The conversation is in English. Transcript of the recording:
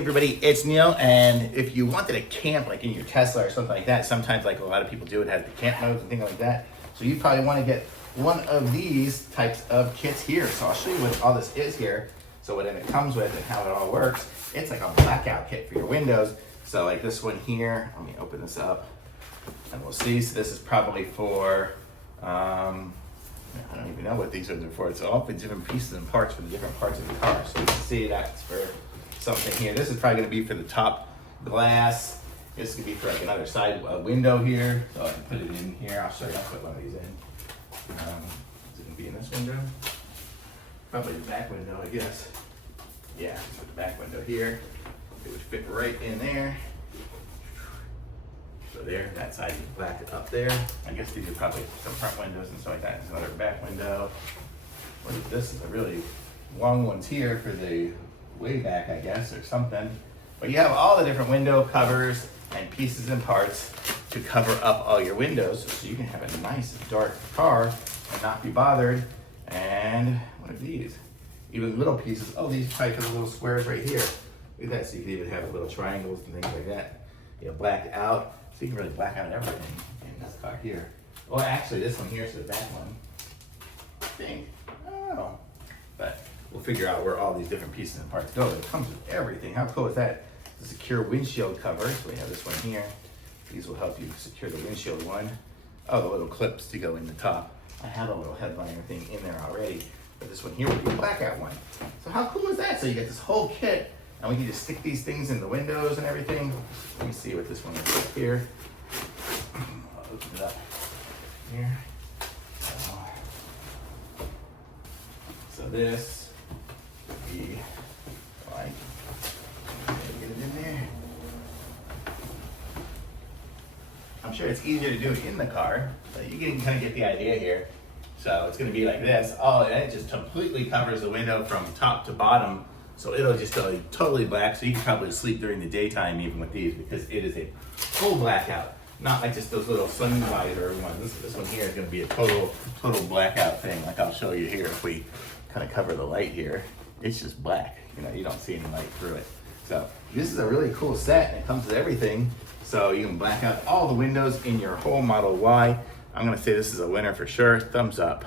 everybody, it's Neil, and if you wanted to camp like in your Tesla or something like that, sometimes like a lot of people do, it has the camp modes and things like that. So you probably want to get one of these types of kits here. So I'll show you what all this is here. So what it comes with and how it all works. It's like a blackout kit for your windows. So like this one here, let me open this up and we'll see. So this is probably for, I don't even know what these ones are for. It's all for different pieces and parts for the different parts of the car. So you can see that's for something here. This is probably gonna be for the top glass. This could be for like another side window here. So I can put it in here. I'll show you, I'll put one of these in. Is it gonna be in this window? Probably the back window, I guess. Yeah, put the back window here. It would fit right in there. So there, that side you can black it up there. I guess these are probably some front windows and stuff like that. There's another back window. What is this? Is a really long ones here for the way back, I guess, or something. But you have all the different window covers and pieces and parts to cover up all your windows so you can have a nice dark car and not be bothered. And what are these? Even little pieces. Oh, these probably have little squares right here. Look at that. So you can even have little triangles and things like that. You know, black out. So you can really black out everything in this car here. Well, actually, this one here is the back one. I think. Oh. But we'll figure out where all these different pieces and parts go. It comes with everything. How cool is that? The secure windshield cover. So we have this one here. These will help you secure the windshield one. Oh, the little clips to go in the top. I have a little headliner thing in there already. But this one here would be a blackout one. So how cool is that? So you get this whole kit, and we can just stick these things in the windows and everything. Let me see what this one is up here. I'll open it up here. So this would be like, get it in there. I'm sure it's easier to do it in the car, but you can kind of get the idea here. So it's gonna be like this. Oh, and it just completely covers the window from top to bottom. So it'll just go totally black. So you can probably sleep during the daytime even with these because it is a full blackout. Not like just those little sun visor ones. This one here is gonna be a total blackout thing. Like I'll show you here if we kind of cover the light here. It's just black. You know, you don't see any light through it. So this is a really cool set and it comes with everything. So you can black out all the windows in your whole Model Y. I'm gonna say this is a winner for sure. Thumbs up.